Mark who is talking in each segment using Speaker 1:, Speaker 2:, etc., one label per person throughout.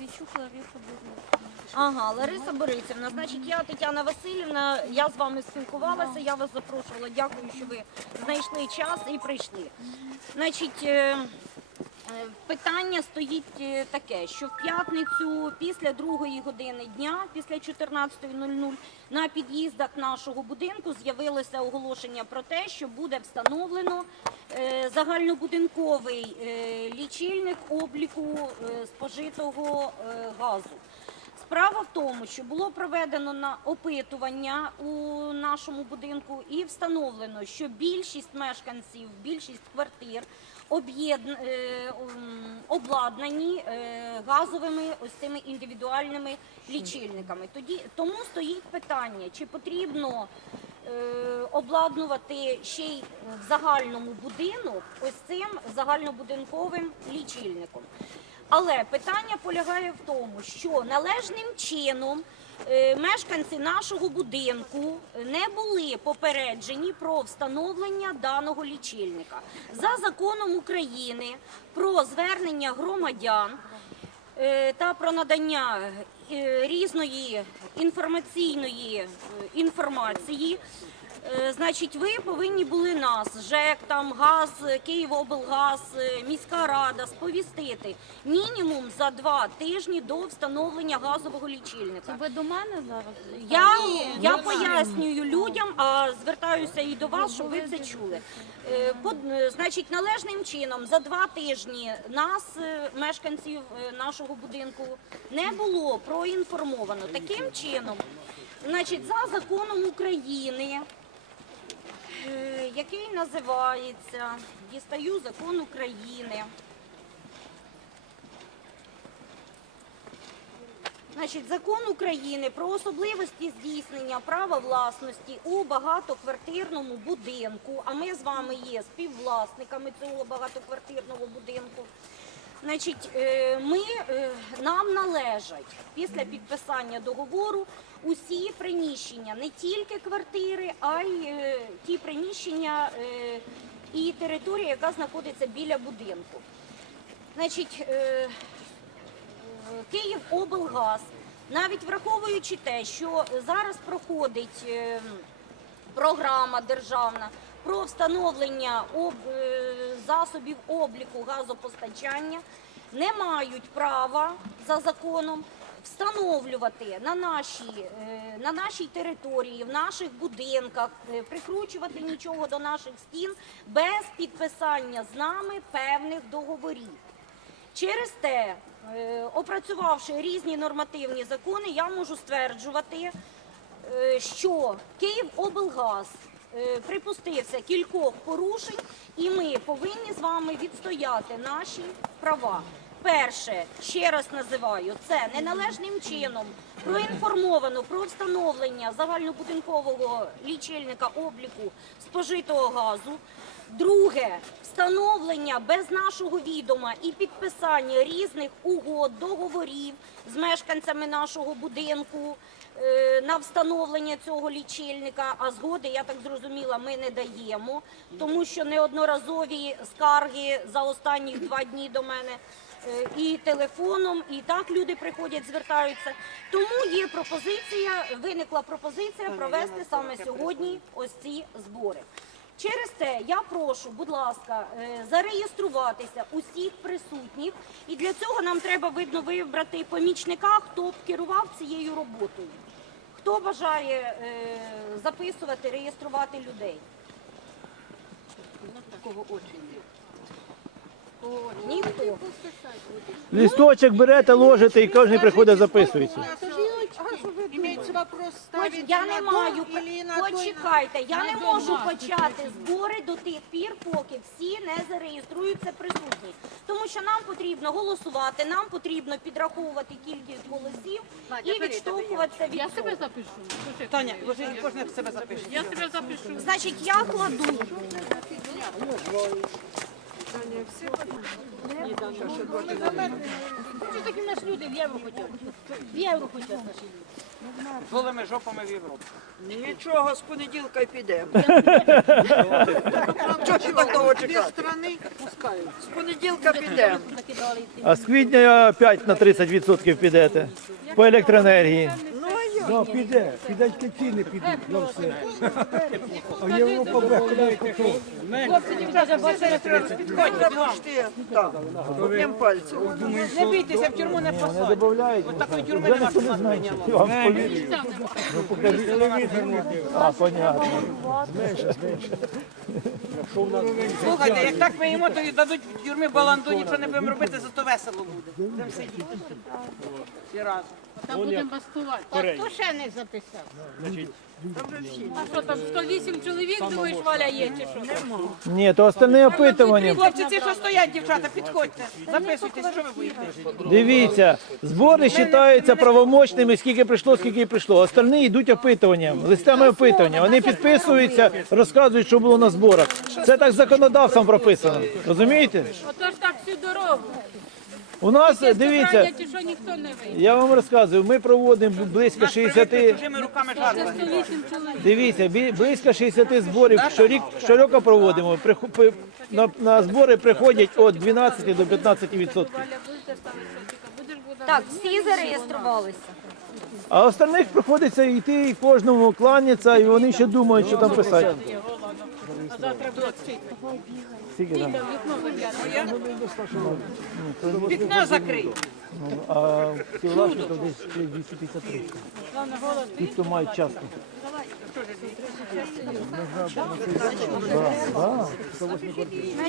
Speaker 1: Матвійчук Лариса Борисівна.
Speaker 2: Ага, Лариса Борисівна. Значить, я Тетяна Васильівна, я з вами спілкувалася, я вас запрошувала. Дякую, що ви знайшли час і прийшли. Значить, е, питання стоїть е, таке, що в п'ятницю після другої години дня, після 14.00, на під'їздах нашого будинку з'явилося оголошення про те, що буде встановлено е, загальнобудинковий е, лічильник обліку е, спожитого е, газу. Справа в тому, що було проведено на опитування у нашому будинку і встановлено, що більшість мешканців, більшість квартир е, обладнані е, газовими ось цими індивідуальними лічильниками. Тоді тому стоїть питання, чи потрібно е, обладнувати ще й в загальному будинок ось цим загальнобудинковим лічильником. Але питання полягає в тому, що належним чином е, мешканці нашого будинку не були попереджені про встановлення даного лічильника. За законом України про звернення громадян е, та про надання е, різної інформаційної е, інформації. Е, Значить, ви повинні були нас, ЖЕК, там газ, Київоблгаз, е, міська рада сповістити мінімум за два тижні до встановлення газового лічильника.
Speaker 1: Ви до мене зараз?
Speaker 2: Я, я пояснюю людям, а звертаюся і до вас, щоб ви це чули. Е, под- Значить, належним чином за два тижні нас, е, мешканців е, нашого будинку, не було проінформовано. Таким чином, значить, за законом України, який називається Дістаю закон України. Значить, закон України про особливості здійснення права власності у багатоквартирному будинку, а ми з вами є співвласниками цього багатоквартирного будинку. Значить, е, ми, е, нам належать після підписання договору усі приміщення, не тільки квартири, а й е, ті приміщення е, і територія, яка знаходиться біля будинку. Значить, е, Київоблгаз, навіть враховуючи те, що зараз проходить програма державна про встановлення об, засобів обліку газопостачання, не мають права за законом встановлювати на нашій, е, на нашій території, в наших будинках, е, прикручувати нічого до наших стін без підписання з нами певних договорів. Через те, е, опрацювавши різні нормативні закони, я можу стверджувати, що Київоблгаз припустився кількох порушень, і ми повинні з вами відстояти наші права. Перше, ще раз називаю, це неналежним чином проінформовано про встановлення загальнобудинкового лічильника обліку спожитого газу. Друге, встановлення без нашого відома і підписання різних угод, договорів з мешканцями нашого будинку е, на встановлення цього лічильника. А згоди, я так зрозуміла, ми не даємо, тому що неодноразові скарги за останні два дні до мене. Е, І телефоном, і так люди приходять, звертаються. Тому є пропозиція, виникла пропозиція провести саме сьогодні ось ці збори. Через те я прошу, будь ласка, е, зареєструватися усіх присутніх, і для цього нам треба видно вибрати помічника, хто б керував цією роботою. Хто бажає е, записувати, реєструвати людей? Ніхто.
Speaker 3: Лісточок берете, ложите і кожен приходить записується.
Speaker 4: Имеется вопрос
Speaker 2: Хоч
Speaker 4: ставить
Speaker 2: я не маю,
Speaker 4: или на то,
Speaker 2: почекайте, я не можу почати збори до тих пір, поки всі не зареєструються присутні. Тому що нам потрібно голосувати, нам потрібно підраховувати кількість голосів і відштовхуватися від
Speaker 1: Я
Speaker 2: цього.
Speaker 1: себе запишу. Слушай,
Speaker 4: Таня, кожен, кожен себе запише.
Speaker 1: Я себе запишу.
Speaker 2: Значить, я кладу.
Speaker 1: Що такі в нас люди в євро хочуть? В євро хочуть наші люди.
Speaker 4: Голими жопами в Європу. Нічого, з понеділка й підемо. Чого ти так довго чекати? З понеділка підемо.
Speaker 3: А з квітня опять на 30% підете по електроенергії.
Speaker 5: Да, піде, піде тільки ціни підуть на все. А Європа буде кудись пішов.
Speaker 4: Підходьте, можете там, одним пальцем.
Speaker 6: Не бійтеся, в тюрму не
Speaker 3: Не
Speaker 6: посадять. От такої тюрми
Speaker 3: не
Speaker 6: нас
Speaker 3: знає,
Speaker 6: прийняли.
Speaker 3: вам повірить. Ну, покажіть. А, понятно.
Speaker 6: Слухайте, як так ми їмо, то і дадуть в тюрмі баланду, нічого не будемо робити, зато весело буде. Будемо сидіти. Всі разом.
Speaker 1: Там будемо бастувати. Ще не записав? А що там 108 чоловік, думаєш, Валя є чи що?
Speaker 3: Ні, то остальне опитування.
Speaker 6: Хлопці, ці, що стоять, дівчата, підходьте. Записуйтесь, що ви боїтесь?
Speaker 3: Дивіться, збори вважаються правомочними, скільки прийшло, скільки прийшло. Остальні йдуть опитуванням, листами опитування. Вони підписуються, розказують, що було на зборах. Це так законодавством прописано. Розумієте?
Speaker 1: Отож так всю дорогу.
Speaker 3: У нас,
Speaker 1: Є
Speaker 3: дивіться,
Speaker 1: що ніхто не вийде.
Speaker 3: я вам розказую, ми проводимо близько 60,
Speaker 6: чужими руками жарко.
Speaker 1: 108 чоловік.
Speaker 3: дивіться, бі- близько 60 зборів щорік, щороку проводимо. Приху- пи- На, на збори приходять від 12 до 15 відсотків.
Speaker 1: Валя, будеш буде.
Speaker 2: Так, всі зареєструвалися.
Speaker 3: А остальних приходиться йти і кожному кланятися, і вони ще думають, що там писати.
Speaker 1: А завтра буде вчити.
Speaker 3: Скільки там?
Speaker 1: Вікно
Speaker 6: закрий.
Speaker 3: А співвласників десь 253. Ті, хто мають частку.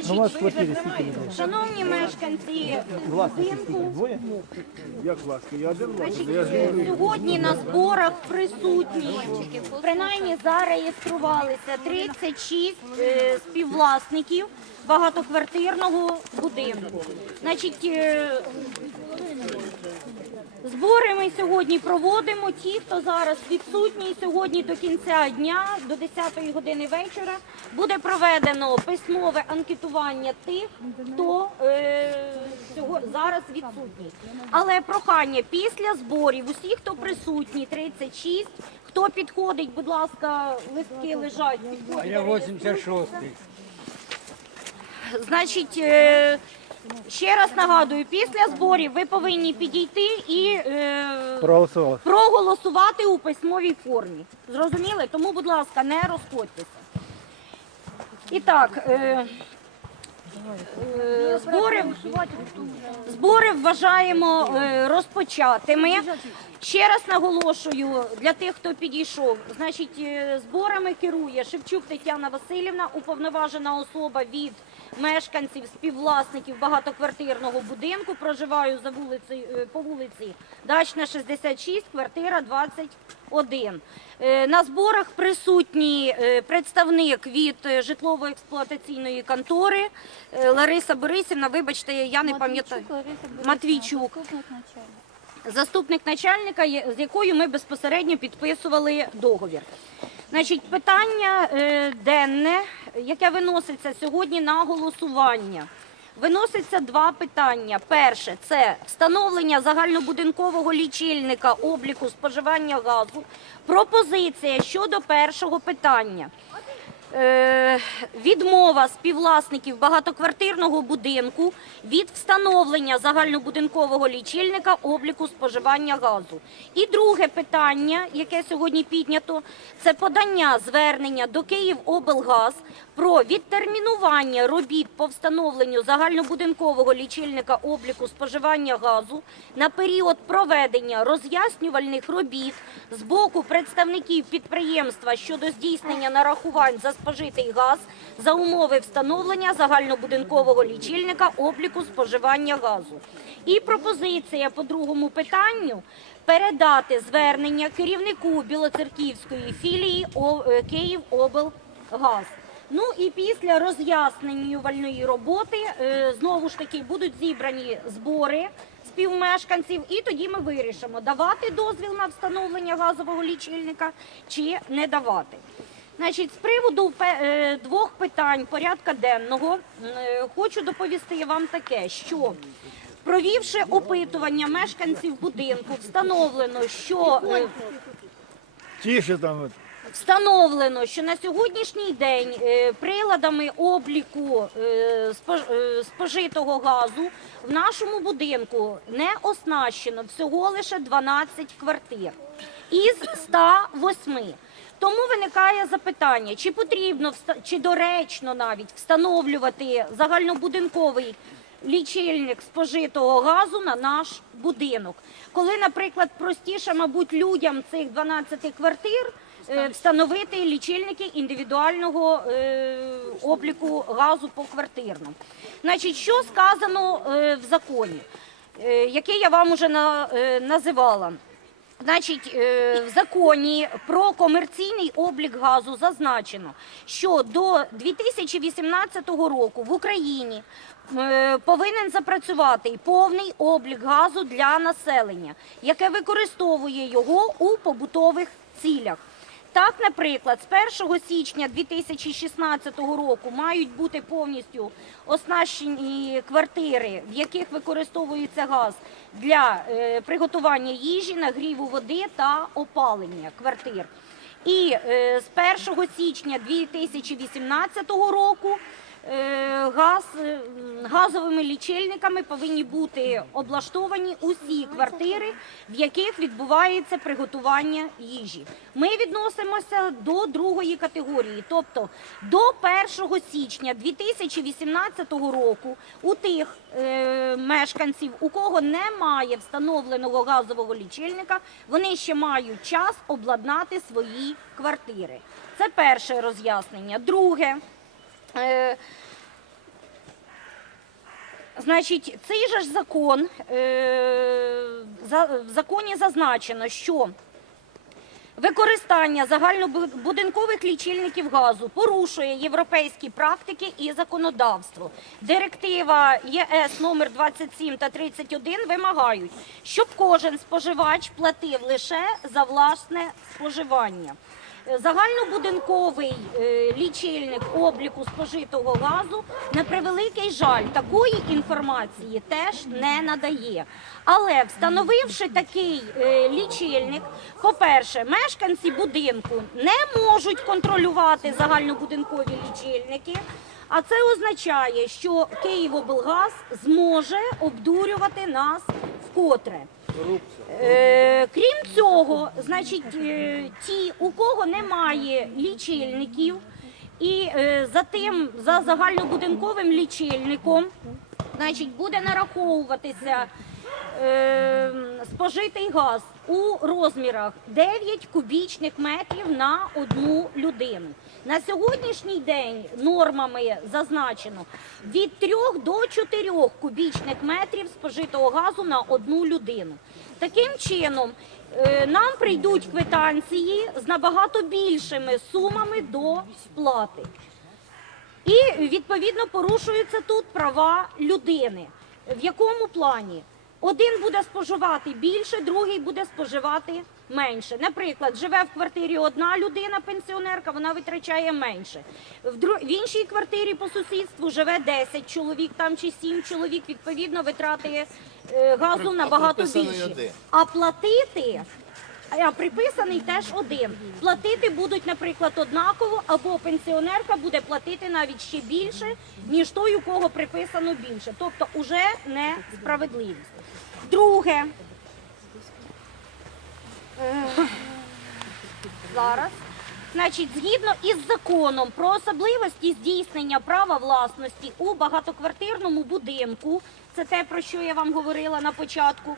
Speaker 3: Ну, у вас в квартирі скільки людей?
Speaker 2: Шановні мешканці
Speaker 3: скільки? Двоє?
Speaker 5: Як власне, я один
Speaker 2: значить, сьогодні на зборах присутні, принаймні зареєструвалися 36 е, співвласників багатоквартирного будинку. Значить, е, Збори ми сьогодні проводимо. Ті, хто зараз відсутній, сьогодні до кінця дня, до 10-ї години вечора, буде проведено письмове анкетування тих, хто е, зараз відсутній. Але прохання після зборів, усі, хто присутні, 36, хто підходить, будь ласка, листки лежать.
Speaker 5: Я 86-й.
Speaker 2: Значить, е, ще раз нагадую, після зборів ви повинні підійти і е,
Speaker 3: Проголосували.
Speaker 2: проголосувати у письмовій формі. Зрозуміли? Тому, будь ласка, не розходьтеся. І так, е, е, збори, збори вважаємо е, розпочатими. Ще раз наголошую для тих, хто підійшов. Значить, е, зборами керує Шевчук Тетяна Васильівна, уповноважена особа від мешканців, співвласників багатоквартирного будинку. Проживаю за вулиці, е, по вулиці Дачна 66, квартира 21. Е, На зборах присутній е, представник від житлово-експлуатаційної контори Лариса Борисівна. Вибачте, я не пам'ятаю. Матвійчук. Заступник начальника, з якою ми безпосередньо підписували договір. Значить, питання е, денне, яке виноситься сьогодні на голосування. Виноситься два питання. Перше це встановлення загальнобудинкового лічильника обліку споживання газу. Пропозиція щодо першого питання. Е, відмова співвласників багатоквартирного будинку від встановлення загальнобудинкового лічильника обліку споживання газу. І друге питання, яке сьогодні піднято, це подання звернення до Київоблгаз про відтермінування робіт по встановленню загальнобудинкового лічильника обліку споживання газу на період проведення роз'яснювальних робіт з боку представників підприємства щодо здійснення нарахувань за спожитий газ за умови встановлення загальнобудинкового лічильника обліку споживання газу. І пропозиція по другому питанню передати звернення керівнику Білоцерківської філії е, Київоблгаз. Ну і після роз'яснювальної роботи е, знову ж таки будуть зібрані збори співмешканців, і тоді ми вирішимо, давати дозвіл на встановлення газового лічильника чи не давати. Значить, з приводу е, двох питань порядка денного е, хочу доповісти вам таке, що Провівши опитування мешканців будинку, встановлено, що е,
Speaker 3: Тише там.
Speaker 2: Встановлено, що на сьогоднішній день е, приладами обліку е, е, спожитого газу в нашому будинку не оснащено всього лише 12 квартир із 108. Тому виникає запитання, чи потрібно чи доречно навіть встановлювати загальнобудинковий лічильник спожитого газу на наш будинок. Коли, наприклад, простіше, мабуть, людям цих 12 квартир встановити лічильники індивідуального е, обліку газу поквартирно. Значить, що сказано е, в законі, е, який я вам уже на, е, називала. Значить, е, в законі про комерційний облік газу зазначено, що до 2018 року в Україні е, повинен запрацювати повний облік газу для населення, яке використовує його у побутових цілях. Так, наприклад, з 1 січня 2016 року мають бути повністю оснащені квартири, в яких використовується газ для е, приготування їжі, нагріву води та опалення квартир. І е, з 1 січня 2018 року газ, е, газовими лічильниками повинні бути облаштовані усі квартири, в яких відбувається приготування їжі. Ми відносимося до другої категорії, тобто до 1 січня 2018 року у тих е, мешканців, у кого немає встановленого газового лічильника, вони ще мають час обладнати свої квартири. Це перше роз'яснення. Друге. Е, Значить, цей же ж закон, е, за- в законі зазначено, що використання загальнобудинкових лічильників газу порушує європейські практики і законодавство. Директива ЄС номер 27 та 31 вимагають, щоб кожен споживач платив лише за власне споживання. Е, Загальнобудинковий е, лічильник обліку спожитого газу на превеликий жаль такої інформації теж не надає. Але встановивши такий е, лічильник, по-перше, мешканці будинку не можуть контролювати загальнобудинкові лічильники. А це означає, що Київоблгаз зможе обдурювати нас вкотре. Е, крім цього, значить, е, ті, у кого немає лічильників, і е, за тим, за загальнобудинковим лічильником, значить, буде нараховуватися спожитий газ у розмірах 9 кубічних метрів на одну людину. На сьогоднішній день нормами зазначено від 3 до 4 кубічних метрів спожитого газу на одну людину. Таким чином, е, нам прийдуть квитанції з набагато більшими сумами до сплати. І відповідно порушуються тут права людини. В якому плані? Один буде споживати більше, другий буде споживати менше. Наприклад, живе в квартирі одна людина, пенсіонерка, вона витрачає менше. В, дру... в іншій квартирі по сусідству живе 10 чоловік там чи 7 чоловік, відповідно, витрати е, газу набагато більші. А платити а приписаний теж один. Платити будуть, наприклад, однаково, або пенсіонерка буде платити навіть ще більше, ніж той, у кого приписано більше. Тобто уже не справедливість. Друге. Зараз. Значить, згідно із законом про особливості здійснення права власності у багатоквартирному будинку, це те, про що я вам говорила на початку.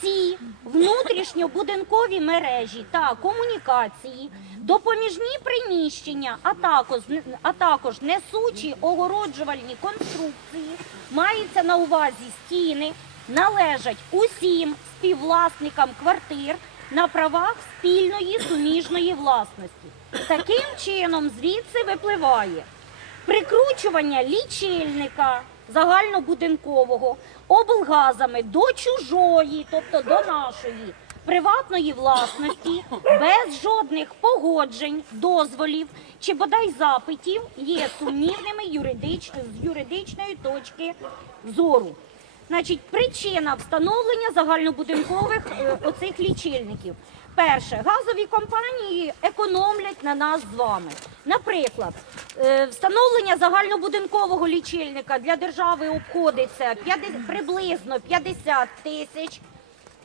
Speaker 2: Всі внутрішньобудинкові мережі та комунікації, допоміжні приміщення, а також, а також несучі огороджувальні конструкції, мається на увазі стіни, належать усім співвласникам квартир на правах спільної суміжної власності. Таким чином, звідси випливає прикручування лічильника загальнобудинкового облгазами до чужої, тобто до нашої приватної власності, без жодних погоджень, дозволів чи бодай запитів є сумнівними юридич... з юридичної точки зору. Значить, причина встановлення загальнобудинкових е, оцих лічильників. Перше, газові компанії економлять на нас з вами. Наприклад, е, встановлення загальнобудинкового лічильника для держави обходиться 50 приблизно 50 тисяч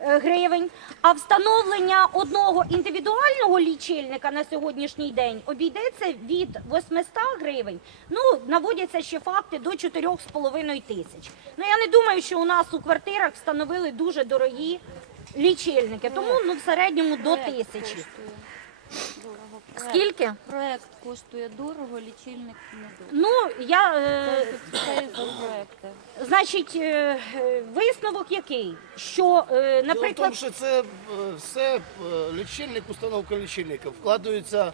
Speaker 2: гривень, а встановлення одного індивідуального лічильника на сьогоднішній день обійдеться від 800 гривень. Ну, наводяться ще факти до 4,5 тисяч. Ну, я не думаю, що у нас у квартирах встановили дуже дорогі лічильники, тому ну, в середньому до тисячі. Скільки?
Speaker 7: Проект коштує дорого, лічильник недорого.
Speaker 2: Ну, я, е,
Speaker 7: Це за проекти.
Speaker 2: значить, е, е, висновок який? Що, е,
Speaker 8: Дело в
Speaker 2: наприклад,
Speaker 8: тому, що це е, все е, лічильник, установка лічильника вкладається е,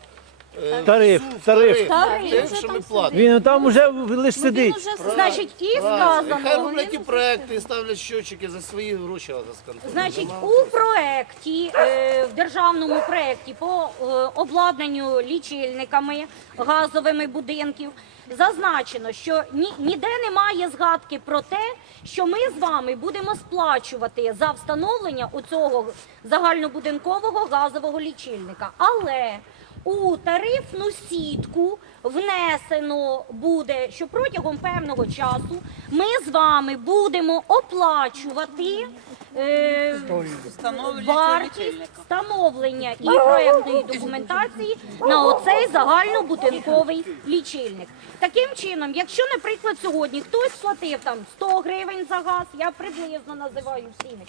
Speaker 3: Тариф, тариф.
Speaker 2: Тариф.
Speaker 8: Що ми платимо.
Speaker 3: Він там вже лише сидить.
Speaker 2: значить, і.
Speaker 8: І Хай
Speaker 2: сказано.
Speaker 8: роблять і проекти, і ставлять щочики за свої гроші, а за сконтроль.
Speaker 2: Значить, у проекті, е, в державному проекті по е, обладнанню лічильниками газовими будинків зазначено, що ні, ніде немає згадки про те, що ми з вами будемо сплачувати за встановлення оцього загальнобудинкового газового лічильника. Але у тарифну сітку внесено буде, що протягом певного часу ми з вами будемо оплачувати е, вартість встановлення і проєктної документації на оцей загальнобудинковий лічильник. Таким чином, якщо, наприклад, сьогодні хтось сплатив там 100 гривень за газ, я приблизно називаю ціни,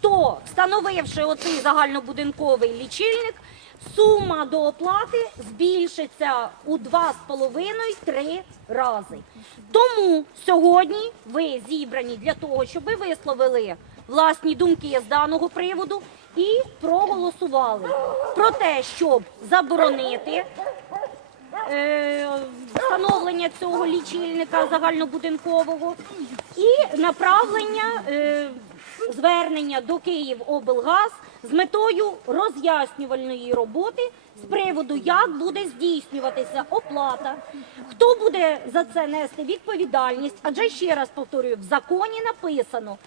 Speaker 2: то встановивши оцей загальнобудинковий лічильник, сума до оплати збільшиться у 2,5-3 рази. Тому сьогодні ви зібрані для того, щоб ви висловили власні думки з даного приводу і проголосували про те, щоб заборонити е, встановлення цього лічильника загальнобудинкового і направлення е, звернення до Київоблгаз з метою роз'яснювальної роботи з приводу, як буде здійснюватися оплата, хто буде за це нести відповідальність. Адже ще раз повторюю, в законі написано,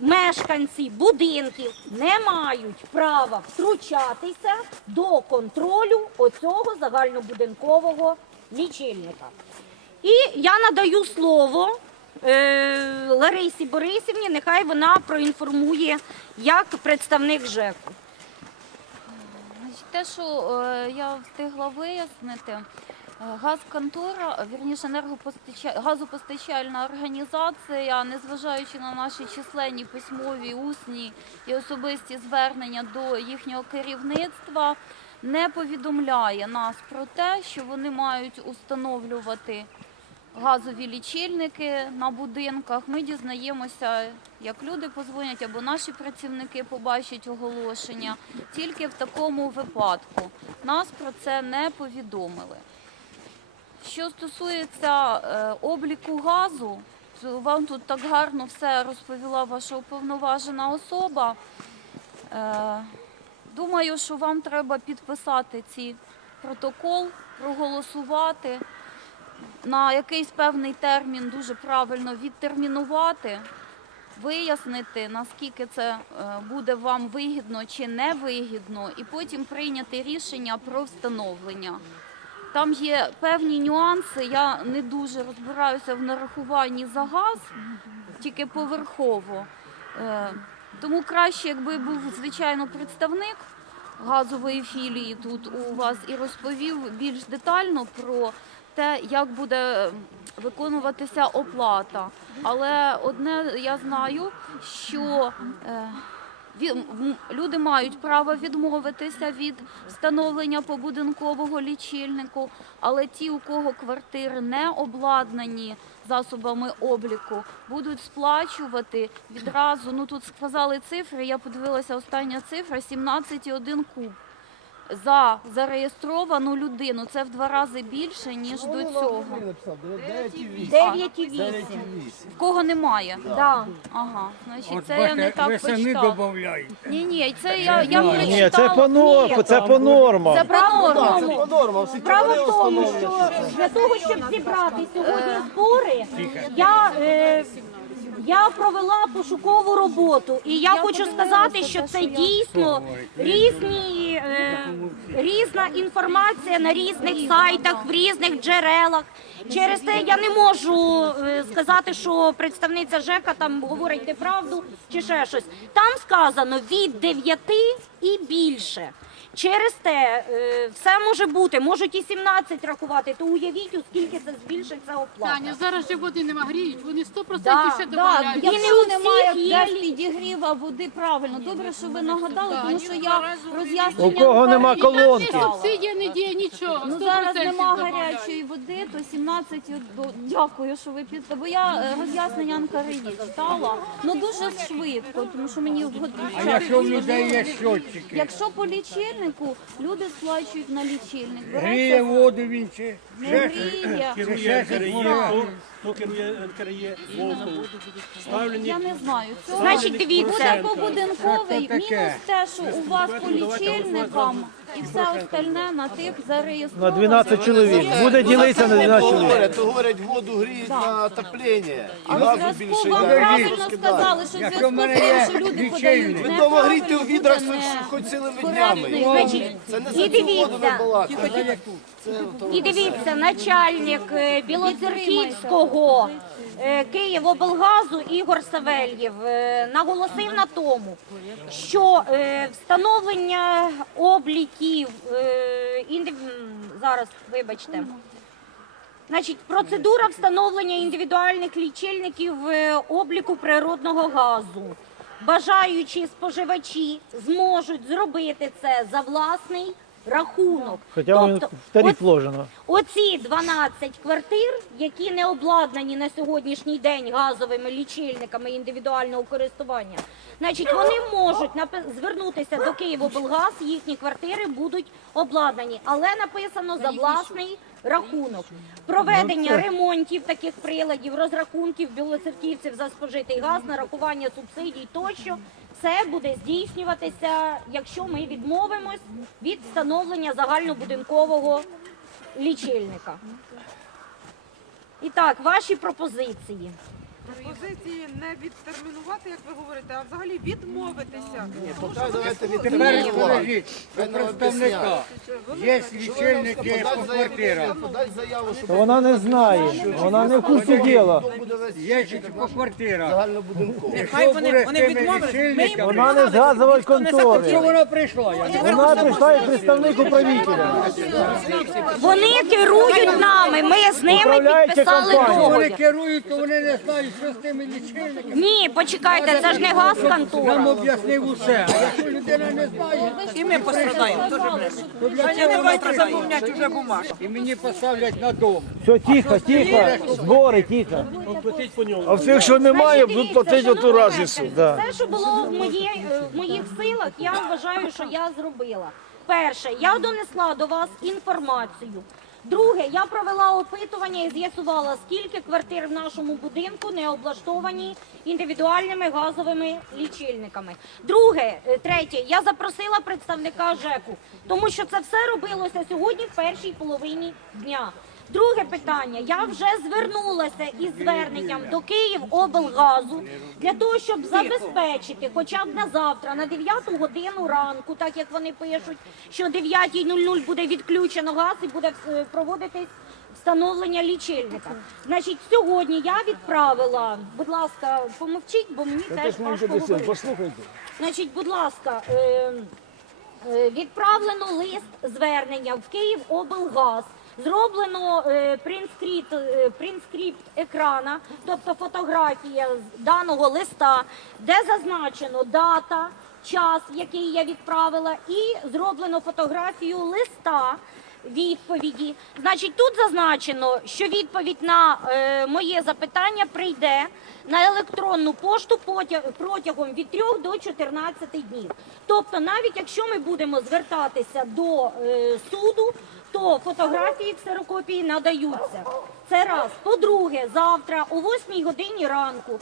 Speaker 2: мешканці будинків не мають права втручатися до контролю оцього загальнобудинкового лічильника. І я надаю слово Ларисі Борисівні, нехай вона проінформує як представник ЖЕКу.
Speaker 7: Те, що е, я встигла вияснити, е, газконтора, вірніше газопостачальна організація, незважаючи на наші численні письмові, усні і особисті звернення до їхнього керівництва, не повідомляє нас про те, що вони мають установлювати газові лічильники на будинках. Ми дізнаємося, як люди позвонять або наші працівники побачать оголошення. Тільки в такому випадку нас про це не повідомили. Що стосується е, обліку газу, вам тут так гарно все розповіла ваша уповноважена особа. Е, думаю, що вам треба підписати ці протокол, проголосувати на якийсь певний термін дуже правильно відтермінувати, вияснити, наскільки це е, буде вам вигідно чи не вигідно, і потім прийняти рішення про встановлення. Там є певні нюанси. Я не дуже розбираюся в нарахуванні за газ, тільки поверхово. Е, Тому краще, якби був звичайно представник газової філії тут у вас і розповів більш детально про те, як буде виконуватися оплата. Але одне я знаю, що е, люди мають право відмовитися від встановлення побудинкового лічильнику, але ті, у кого квартири не обладнані засобами обліку, будуть сплачувати відразу. Ну тут сказали цифри. Я подивилася остання цифра 17,1 куб. За зареєстровану людину це в два рази більше ніж до цього.
Speaker 2: 9,8.
Speaker 7: В кого немає?
Speaker 2: Да.
Speaker 7: Ага, значить
Speaker 5: От
Speaker 7: це я не так почитала.
Speaker 5: додаєте.
Speaker 7: Ні, ні, це я, я
Speaker 3: Ні,
Speaker 7: прочитала.
Speaker 3: це по нормам, це по нормам.
Speaker 7: Це правда.
Speaker 2: тому,
Speaker 8: По нормам, всі
Speaker 2: Справа в тому, що для того, щоб зібрати сьогодні збори, я, е, Я провела пошукову роботу, і я,
Speaker 7: Я
Speaker 2: хочу сказати, що
Speaker 7: що
Speaker 2: це
Speaker 7: я-
Speaker 2: дійсно різні, е, різна інформація на різних сайтах, в різних джерелах. Через те я не можу е, сказати, що представниця ЖЕКа там говорить неправду чи ще щось. Там сказано від 9 і більше. Через те е, все може бути, можуть і 17 рахувати, то уявіть, оскільки це збільшиться оплата.
Speaker 1: Таня, зараз же води нема гріють, вони 100%
Speaker 2: Да,
Speaker 1: ще
Speaker 2: да,
Speaker 1: додають.
Speaker 7: Якщо
Speaker 2: не у
Speaker 7: немає
Speaker 2: всіх є
Speaker 7: без
Speaker 2: лі-
Speaker 7: підігріва води, правильно. Добре, що ви нагадали, тому що я роз'яснення...
Speaker 3: У кого нема колонки.
Speaker 1: субсидія, не діє нічого.
Speaker 7: Ну
Speaker 1: 100%
Speaker 7: зараз нема
Speaker 1: додають.
Speaker 7: гарячої води, то 17 до- Дякую, що ви після. Бо я е, роз'яснення Анкарині читала, ну дуже швидко, тому що мені в годину.
Speaker 5: А якщо в людей є щотчики,
Speaker 7: Якщо по лічильнику люди сплачують на лічильник,
Speaker 5: гріє воду він чи
Speaker 7: не гріє.
Speaker 5: Керує.
Speaker 9: Хто керує керує? Ставлені
Speaker 7: Я не знаю. Цього
Speaker 2: Значить, дивіться.
Speaker 7: буде побудинковий. Мінус те, що у вас по лічильникам і все остальне на тих зареєстровано.
Speaker 3: На 12 чоловік. Буде ділитися на 12 чоловік.
Speaker 8: Говорять, то говорять, воду гріють на отоплення. І
Speaker 7: А в
Speaker 8: газу
Speaker 7: зв'язку
Speaker 8: більше
Speaker 7: вам
Speaker 8: йде.
Speaker 7: правильно сказали, що в зв'язку з тим, що люди подають
Speaker 8: Ви вдома грійте у відрах хоч, хоч цілими днями.
Speaker 2: Значить,
Speaker 8: Це не
Speaker 2: і
Speaker 8: цю воду
Speaker 2: дивіться. І дивіться, начальник е, Білоцерківського е, Київоблгазу Ігор Савельєв е, наголосив на тому, що е, встановлення обліків е, зараз, вибачте. Значить, процедура встановлення індивідуальних лічильників е, обліку природного газу. Бажаючі споживачі зможуть зробити це за власний рахунок.
Speaker 3: Хоча
Speaker 2: Тобто,
Speaker 3: в тариф вложено.
Speaker 2: Оці 12 квартир, які не обладнані на сьогоднішній день газовими лічильниками індивідуального користування, значить вони можуть напи- звернутися до Київоблгаз, їхні квартири будуть обладнані, але написано за власний рахунок. Проведення ремонтів таких приладів, розрахунків білоцерківців за спожитий газ, нарахування субсидій тощо. Це буде здійснюватися, якщо ми відмовимось від встановлення загальнобудинкового лічильника. І так, ваші пропозиції.
Speaker 10: Пропозиції не відтермінувати, як ви говорите, а взагалі відмовитися.
Speaker 8: Поки давайте
Speaker 5: Тепер
Speaker 8: відтермінувати.
Speaker 5: скажіть, до представника. Є лічильники по квартирах.
Speaker 8: Подай заяву, щоб
Speaker 3: вона не знає, вона не в курсі діла.
Speaker 8: буде
Speaker 5: Є по квартирах.
Speaker 8: загальнобудинковий.
Speaker 6: Нехай вони, вони відмовились. Ми їм
Speaker 3: Вона не з газової
Speaker 5: Що
Speaker 3: контори.
Speaker 5: вона прийшла? Я
Speaker 3: Вона прийшла як представник управителя.
Speaker 2: Вони керують нами, ми з ними підписали.
Speaker 5: Вони
Speaker 2: договір.
Speaker 5: керують, то вони не знають, що з тими лічильниками.
Speaker 2: Ні, почекайте, це ж не газ
Speaker 5: Нам
Speaker 2: контора.
Speaker 5: об'яснив усе. А якщо людина не знає,
Speaker 6: І ми пострадаємо. Теж
Speaker 5: то для
Speaker 6: не
Speaker 5: вона
Speaker 6: давайте
Speaker 5: прийшла?
Speaker 6: заповняти вже бумажку.
Speaker 5: І мені поставлять на дом.
Speaker 3: Все, тихо, тихо, збори, тихо.
Speaker 9: платить по ньому.
Speaker 3: А всіх, що немає, будуть платити оту разницю. Да.
Speaker 2: Все, що було в, е, в моїх силах, я вважаю, що я зробила. Перше, я донесла до вас інформацію. Друге, я провела опитування і з'ясувала, скільки квартир в нашому будинку не облаштовані індивідуальними газовими лічильниками. Друге, е, третє, я запросила представника ЖЕКу, тому що це все робилося сьогодні в першій половині дня. Друге питання. Я вже звернулася із зверненням до Київоблгазу для того, щоб забезпечити хоча б на завтра, на 9 годину ранку, так як вони пишуть, що 9.00 буде відключено газ і буде е, проводитись встановлення лічильника. Значить, сьогодні я відправила, будь ласка, помовчіть, бо мені теж важко говорити.
Speaker 3: Послухайте.
Speaker 2: Значить, будь ласка, е, е, відправлено лист звернення в Київоблгаз. Зроблено е, принтскріпт, е, екрана, тобто фотографія даного листа, де зазначено дата, час, який я відправила, і зроблено фотографію листа відповіді. Значить, тут зазначено, що відповідь на е, моє запитання прийде на електронну пошту протягом від 3 до 14 днів. Тобто, навіть якщо ми будемо звертатися до е, суду, то фотографії ксерокопії надаються. Це раз. По-друге, завтра о 8 годині ранку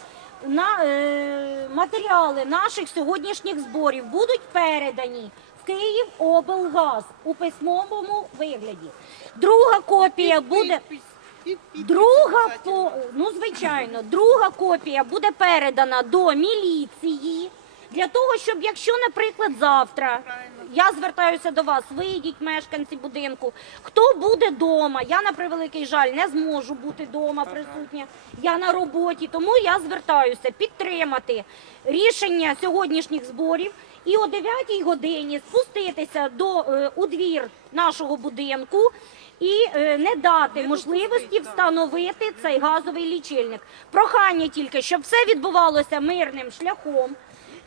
Speaker 2: на е, матеріали наших сьогоднішніх зборів будуть передані в Київоблгаз у письмовому вигляді. Друга копія буде Друга по ну звичайно, друга копія буде передана до міліції для того, щоб якщо, наприклад, завтра я звертаюся до вас, вийдіть мешканці будинку. Хто буде вдома? Я на превеликий жаль не зможу бути вдома присутня. Я на роботі, тому я звертаюся підтримати рішення сьогоднішніх зборів і о 9 годині спуститися до е, у двір нашого будинку і е, не дати можливості встановити цей газовий лічильник. Прохання тільки, щоб все відбувалося мирним шляхом.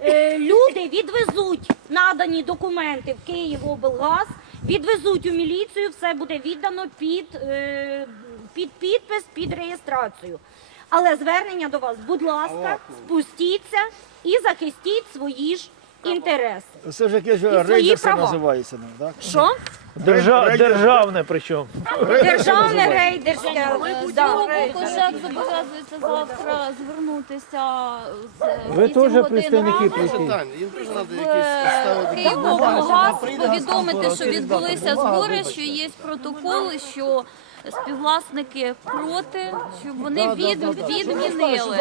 Speaker 2: Е, Люди відвезуть надані документи в Київоблгаз, відвезуть у міліцію, все буде віддано під, е, під підпис, під реєстрацію. Але звернення до вас, будь ласка, спустіться і захистіть свої ж інтереси.
Speaker 3: Це ж якесь
Speaker 2: свої
Speaker 3: рейдерство
Speaker 2: права.
Speaker 3: називається, так?
Speaker 2: Що?
Speaker 3: Держа... Державне причому.
Speaker 2: Державне рейдерське. Да.
Speaker 7: цього боку зобов'язується завтра звернутися з
Speaker 3: Ви
Speaker 7: 8
Speaker 3: теж
Speaker 7: годин
Speaker 3: представники
Speaker 7: ранку
Speaker 3: прийшли.
Speaker 8: Їм теж треба
Speaker 7: в
Speaker 8: якісь.
Speaker 7: Київоблгаз повідомити, що відбулися збори, що є протоколи, що співвласники проти, щоб вони від, відмінили.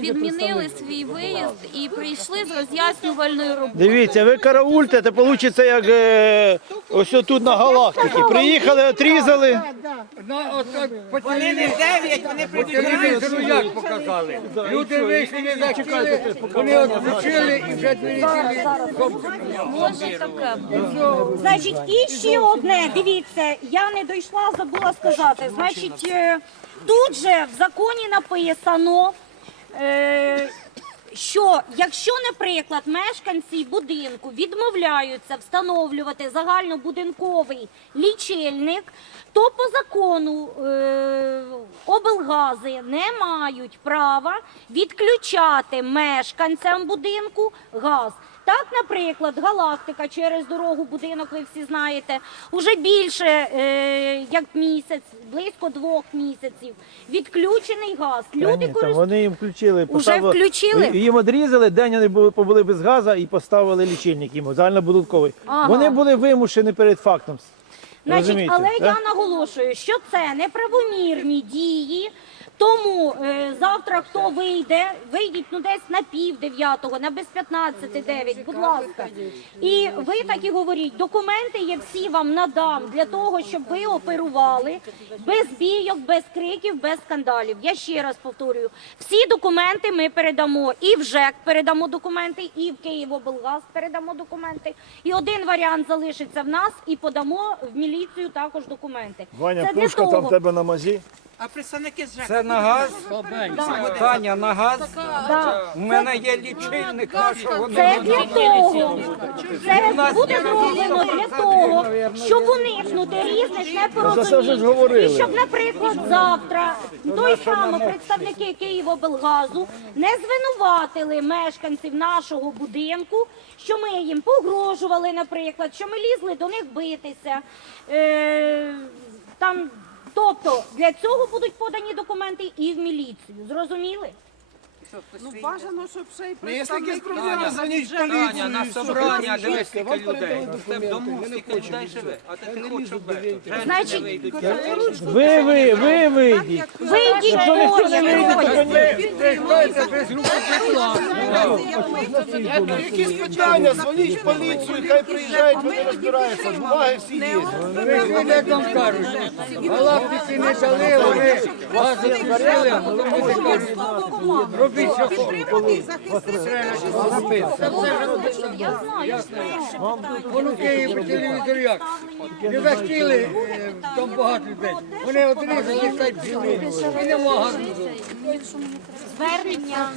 Speaker 7: Відмінили свій виїзд і прийшли з роз'яснювальною роботою.
Speaker 3: Дивіться, ви караульте, то вийде як е, ось тут на галактиці. Приїхали, отрізали.
Speaker 5: Ну,
Speaker 6: Вони не 9, вони прийдуть
Speaker 5: телевізору як показали. Люди вийшли, не захотіли, вони от включили і вже дві неділі.
Speaker 7: Може таке.
Speaker 2: Значить, і ще одне, дивіться, я не дійшла, забула сказати. Значить, е, тут же в законі написано, е, що якщо, наприклад, мешканці будинку відмовляються встановлювати загальнобудинковий лічильник, то по закону е, облгази не мають права відключати мешканцям будинку газ. Так, наприклад, галактика через дорогу будинок, ви всі знаєте, уже більше е, як місяць, близько двох місяців. Відключений газ.
Speaker 3: Та ні, там
Speaker 2: користуються.
Speaker 3: вони їм включили.
Speaker 2: Уже включили?
Speaker 3: Їм одрізали, день вони були, побули без газу і поставили лічильник їм, загальнобудинковий.
Speaker 2: Ага.
Speaker 3: Вони були вимушені перед фактом.
Speaker 2: Значить,
Speaker 3: Розумієте,
Speaker 2: але
Speaker 3: да?
Speaker 2: я наголошую, що це неправомірні дії. Тому е, завтра хто вийде, вийдіть ну десь на пів дев'ятого, на без 15 дев'ять, будь ласка. І ви так і говоріть, документи я всі вам надам для того, щоб ви оперували без бійок, без криків, без скандалів. Я ще раз повторюю, всі документи ми передамо і в ЖЕК передамо документи, і в Київоблгаз передамо документи. І один варіант залишиться в нас, і подамо в міліцію також документи.
Speaker 3: Ваня,
Speaker 2: Це
Speaker 3: пушка там
Speaker 2: того.
Speaker 3: в тебе на мазі.
Speaker 6: А представники з ЖЕКу
Speaker 5: Це на газ? Таня, на газ? У мене є лічильник нашого.
Speaker 2: Це для того, це буде зроблено для того, щоб уникнути різних
Speaker 3: говорили.
Speaker 2: непорозумінь. І щоб, наприклад, завтра той саме представники Києвоблгазу не звинуватили мешканців нашого будинку, що ми їм погрожували, наприклад, що ми лізли до них битися. Е, там, тобто для цього будуть подані документи і в міліцію. Зрозуміли?
Speaker 10: Ну бажано, щоб ще й
Speaker 8: Ну, якщо якісь
Speaker 10: представники
Speaker 8: проблеми, дзвоніть в
Speaker 6: Таня, на
Speaker 8: і все.
Speaker 6: собрання, дивись,
Speaker 8: Вам
Speaker 6: скільки людей.
Speaker 8: передали
Speaker 6: В тебе дому
Speaker 8: документи, ми не
Speaker 6: скільки
Speaker 8: хочемо.
Speaker 6: людей живе, а ти не хочеш щоб
Speaker 2: Значить,
Speaker 3: Ви, ви, ви вийдіть.
Speaker 2: Вийдіть двоє,
Speaker 5: тепла.
Speaker 8: Якісь питання, дзвоніть в поліцію, хай приїжджають, вони розбираються. Бумаги всі є.
Speaker 5: Як вам кажуть, галактики не дали, вони вас відкрили, а потім вони кажуть, робіть, що.
Speaker 10: Підтримати і захистити
Speaker 7: Я знаю, що
Speaker 5: Воно києві по телевізору як? Не захотіли, е, там багато людей. Вони одрізали, пішли. І нема газу.
Speaker 2: звернення.